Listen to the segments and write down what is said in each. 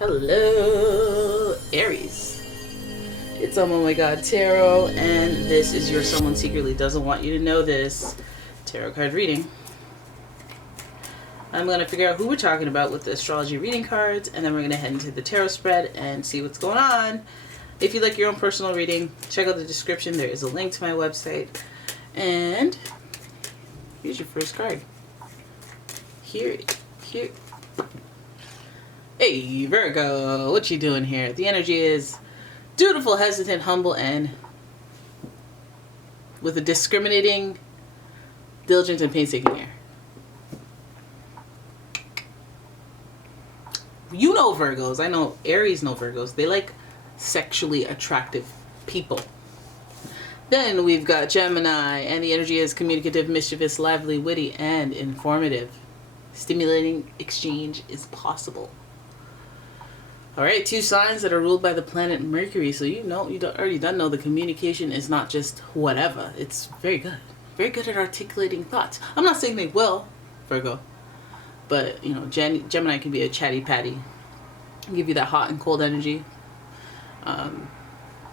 Hello, Aries. It's Oh My God Tarot, and this is your someone secretly doesn't want you to know this tarot card reading. I'm going to figure out who we're talking about with the astrology reading cards, and then we're going to head into the tarot spread and see what's going on. If you'd like your own personal reading, check out the description. There is a link to my website. And here's your first card. Here. Hey, Virgo, what you doing here? The energy is dutiful, hesitant, humble, and with a discriminating, diligent, and painstaking air. You know Virgos. I know Aries know Virgos. They like sexually attractive people. Then we've got Gemini, and the energy is communicative, mischievous, lively, witty, and informative. Stimulating exchange is possible. All right, two signs that are ruled by the planet Mercury. So you already know the communication is not just whatever. It's very good. Very good at articulating thoughts. I'm not saying they will, Virgo. But, you know, Gemini can be a chatty patty. Give you that hot and cold energy. But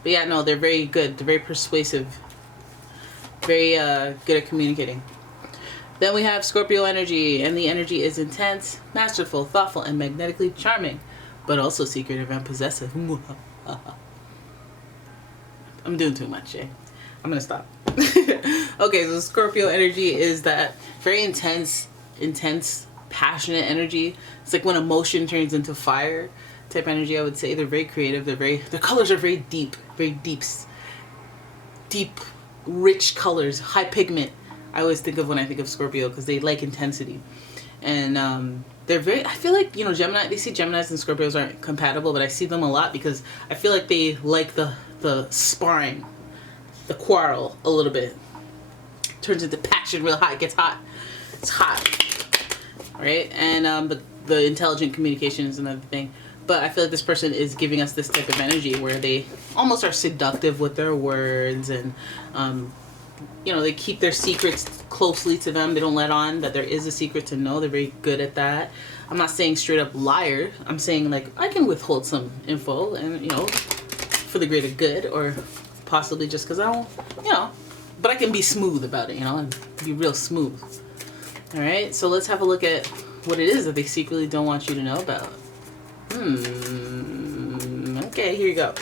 yeah, no, they're very good. They're very persuasive. Very good at communicating. Then we have Scorpio energy. And the energy is intense, masterful, thoughtful, and magnetically charming. But also secretive and possessive. I'm doing too much, eh? I'm going to stop. Okay, so Scorpio energy is that very intense, passionate energy. It's like when emotion turns into fire type energy, I would say. They're very creative. Their colors are very deep, rich colors, high pigment. I always think of when I think of Scorpio because they like intensity. And they're very, I feel like, you know, Gemini, they see Geminis and Scorpios aren't compatible, but I see them a lot because I feel like they like the sparring, the quarrel a little bit. Turns into passion real hot. It gets hot. It's hot. Right? And the intelligent communication is another thing. But I feel like this person is giving us this type of energy where they almost are seductive with their words and, you know, they keep their secrets closely to them. They don't let on that there is a secret to know. They're very good at that. I'm not saying straight up liar. I'm saying, like, I can withhold some info and, you know, for the greater good, or possibly just because I don't, you know, but I can be smooth about it, you know, and be real smooth. All right, so let's have a look at what it is that they secretly don't want you to know about. Okay, here you go.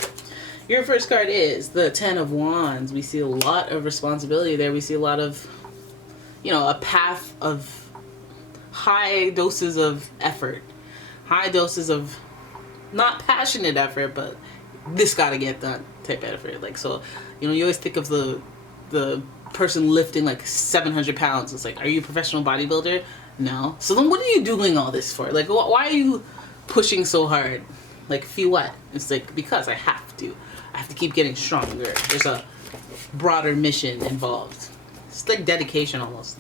Your first card is the Ten of Wands. We see a lot of responsibility there. We see a lot of, you know, a path of high doses of effort. High doses of not passionate effort, but this gotta get done type of effort. Like, so, you know, you always think of the person lifting like 700 pounds. It's like, are you a professional bodybuilder? No. So then what are you doing all this for? Like, why are you pushing so hard? Like, feel what? It's like, because I have to. I have to keep getting stronger. There's a broader mission involved. It's like dedication almost.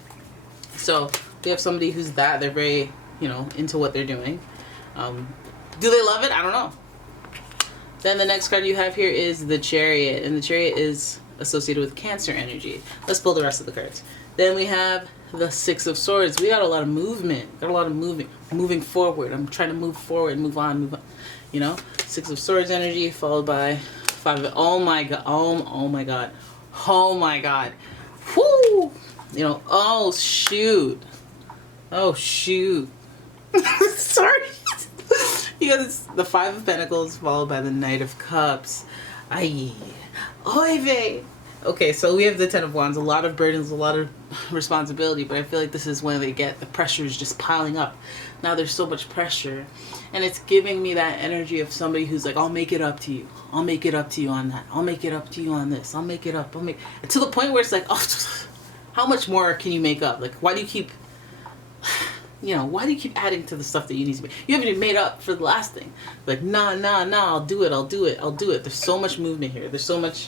So we have somebody who's that. They're very, you know, into what they're doing. Do they love it? I don't know. Then the next card you have here is the Chariot. And the Chariot is associated with Cancer energy. Let's pull the rest of the cards. Then we have the Six of Swords. We got a lot of movement. Got a lot of moving forward. I'm trying to move forward, move on. You know, Six of Swords energy followed by Five of, oh my god, oh my god, oh my god, whoo, you know, oh shoot, sorry. You got the Five of Pentacles followed by the Knight of Cups. Ay, oy vey. Okay, so we have the Ten of Wands, a lot of burdens, a lot of responsibility, but I feel like this is when they get, the pressure is just piling up. Now there's so much pressure, and it's giving me that energy of somebody who's like, I'll make it up to you. I'll make it up to you on that. I'll make it up to you on this. I'll make it up. To the point where it's like, oh, how much more can you make up? Like, why do you keep, you know, why do you keep adding to the stuff that you need to make? You haven't even made up for the last thing. Like, nah, I'll do it. There's so much movement here. There's so much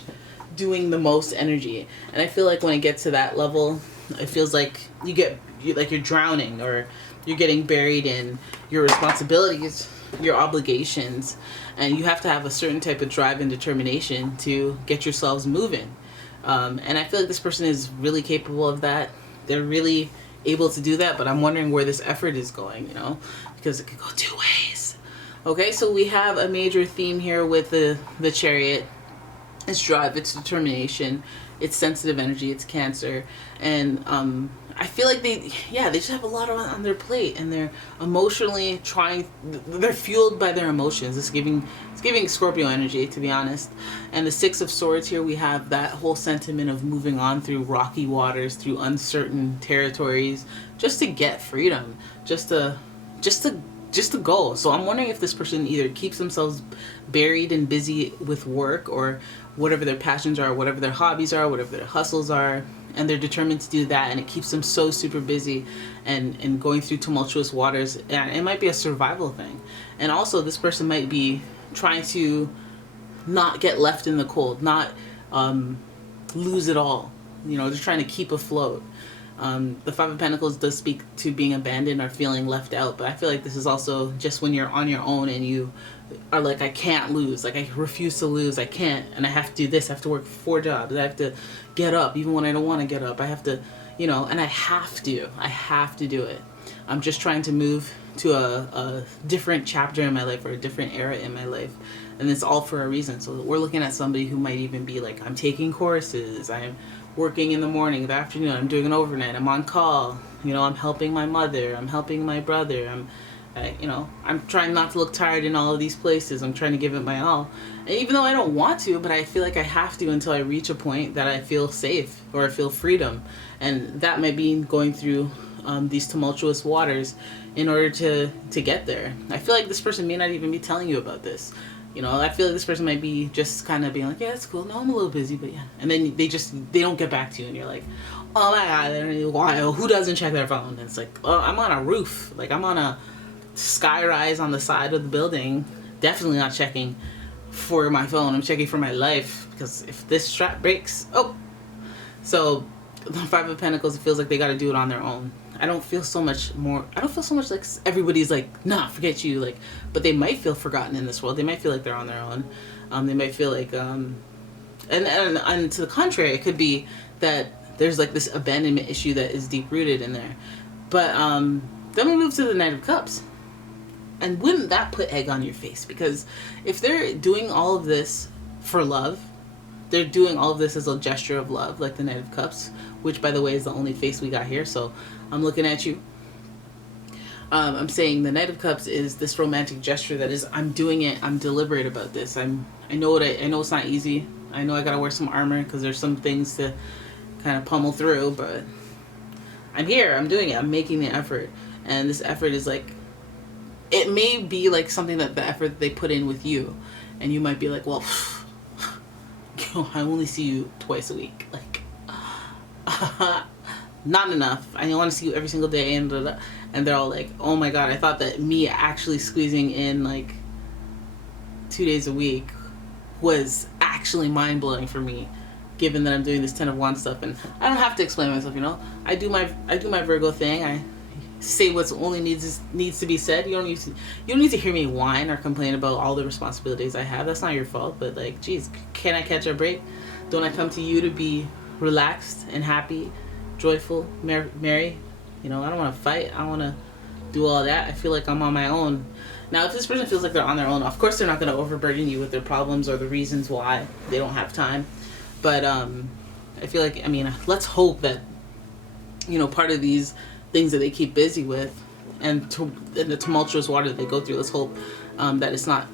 doing the most energy, and I feel like when it gets to that level, it feels like you're drowning, or you're getting buried in your responsibilities, your obligations, and you have to have a certain type of drive and determination to get yourselves moving. And I feel like this person is really capable of that. They're really able to do that, but I'm wondering where this effort is going, you know, because it could go two ways. Okay, so we have a major theme here with the Chariot. It's drive, it's determination, it's sensitive energy, it's Cancer, and I feel like they just have a lot on their plate, and they're emotionally they're fueled by their emotions. It's giving Scorpio energy, to be honest. And the Six of Swords here, we have that whole sentiment of moving on through rocky waters, through uncertain territories, just to get freedom, just to go. So I'm wondering if this person either keeps themselves buried and busy with work, or whatever their passions are, whatever their hobbies are, whatever their hustles are, and they're determined to do that, and it keeps them so super busy and going through tumultuous waters. And it might be a survival thing. And also, this person might be trying to not get left in the cold, not lose it all. You know, they're trying to keep afloat. The Five of Pentacles does speak to being abandoned or feeling left out, but I feel like this is also just when you're on your own and you are like, I can't lose, like I refuse to lose, I can't, and I have to do this, I have to work 4 jobs, I have to get up even when I don't want to get up, I have to, you know, and I have to do it. I'm just trying to move to a different chapter in my life, or a different era in my life, and it's all for a reason. So we're looking at somebody who might even be like, I'm taking courses, I'm working in the morning, the afternoon, I'm doing an overnight, I'm on call, you know, I'm helping my mother, I'm helping my brother, I'm trying not to look tired in all of these places, I'm trying to give it my all. And even though I don't want to, but I feel like I have to until I reach a point that I feel safe, or I feel freedom. And that might be going through these tumultuous waters in order to get there. I feel like this person may not even be telling you about this. You know, I feel like this person might be just kind of being like, yeah, that's cool. No, I'm a little busy, but yeah. And then they don't get back to you, and you're like, oh my God, why? Who doesn't check their phone? And it's like, oh, I'm on a roof. Like, I'm on a sky rise on the side of the building. Definitely not checking for my phone. I'm checking for my life, because if this strap breaks, oh. So the Five of Pentacles, it feels like they got to do it on their own. I don't feel so much like everybody's like, nah, forget you, like, but they might feel forgotten in this world. They might feel like they're on their own. They might feel like and to the contrary, it could be that there's like this abandonment issue that is deep rooted in there. But then we move to the Knight of Cups. And wouldn't that put egg on your face? Because if they're doing all of this for love, they're doing all of this as a gesture of love, like the Knight of Cups, which, by the way, is the only face we got here. So I'm looking at you. I'm saying the Knight of Cups is this romantic gesture that is, I'm doing it, I'm deliberate about this. I know it's not easy. I know I gotta wear some armor because there's some things to kind of pummel through, but I'm here, I'm doing it, I'm making the effort. And this effort is like, it may be like something that the effort that they put in with you, and you might be like, well, I only see you twice a week, like, not enough. I want to see you every single day, and they're all like, oh my God, I thought that me actually squeezing in like 2 days a week was actually mind-blowing for me, given that I'm doing this 10 of Wands stuff. And I don't have to explain myself, you know. I do my Virgo thing. I say what's only needs to be said. You don't need to hear me whine or complain about all the responsibilities I have. That's not your fault. But like, geez, can I catch a break? Don't I come to you to be relaxed and happy, joyful, merry? You know, I don't want to fight. I want to do all that. I feel like I'm on my own. Now, if this person feels like they're on their own, of course they're not going to overburden you with their problems or the reasons why they don't have time. But I feel like, I mean, let's hope that, you know, part of these things that they keep busy with and the tumultuous water that they go through, let's hope that it's not,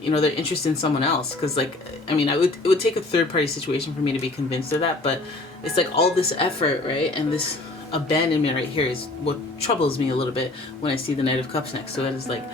you know, they're interested in someone else. Because, like, I mean, it would take a third-party situation for me to be convinced of that. But it's like all this effort, right, and this abandonment right here is what troubles me a little bit when I see the Knight of Cups next to it. It's like,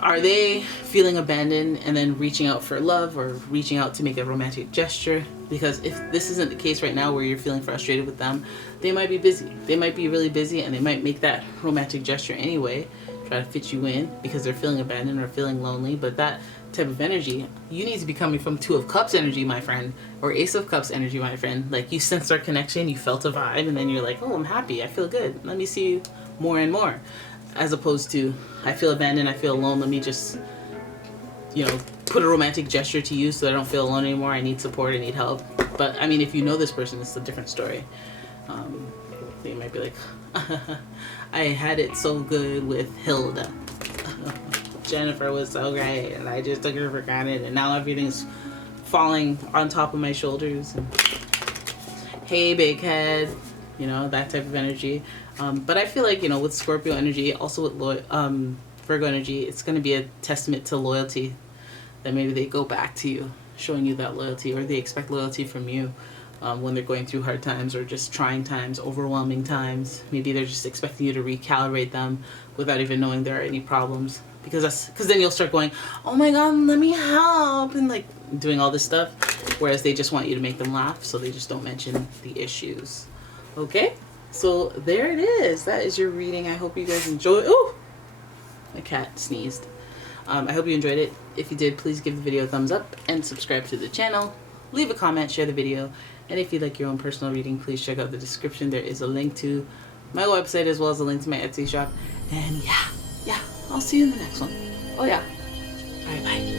are they feeling abandoned and then reaching out for love or reaching out to make a romantic gesture? Because if this isn't the case right now where you're feeling frustrated with them, they might be busy. They might be really busy, and they might make that romantic gesture anyway, try to fit you in because they're feeling abandoned or feeling lonely. But that type of energy, you need to be coming from Two of Cups energy, my friend, or Ace of Cups energy, my friend. Like, you sensed our connection, you felt a vibe, and then you're like, oh, I'm happy, I feel good, let me see you more and more. As opposed to, I feel abandoned, I feel alone, let me just, you know, put a romantic gesture to you so I don't feel alone anymore, I need support, I need help. But, I mean, if you know this person, it's a different story. They might be like, I had it so good with Hilda. Jennifer was so great and I just took her for granted and now everything's falling on top of my shoulders. And, hey, big head, you know, that type of energy. But I feel like, you know, with Scorpio energy, also with Virgo energy, it's going to be a testament to loyalty, that maybe they go back to you, showing you that loyalty, or they expect loyalty from you when they're going through hard times or just trying times, overwhelming times. Maybe they're just expecting you to recalibrate them without even knowing there are any problems. Because then you'll start going, oh my God, let me help, and like doing all this stuff. Whereas they just want you to make them laugh, so they just don't mention the issues. Okay? So there it is. That is your reading. I hope you guys enjoy. Ooh! My cat sneezed. I hope you enjoyed it. If you did, please give the video a thumbs up and subscribe to the channel. Leave a comment, share the video. And if you'd like your own personal reading, please check out the description. There is a link to my website as well as a link to my Etsy shop. And yeah, I'll see you in the next one. Oh yeah. Bye bye.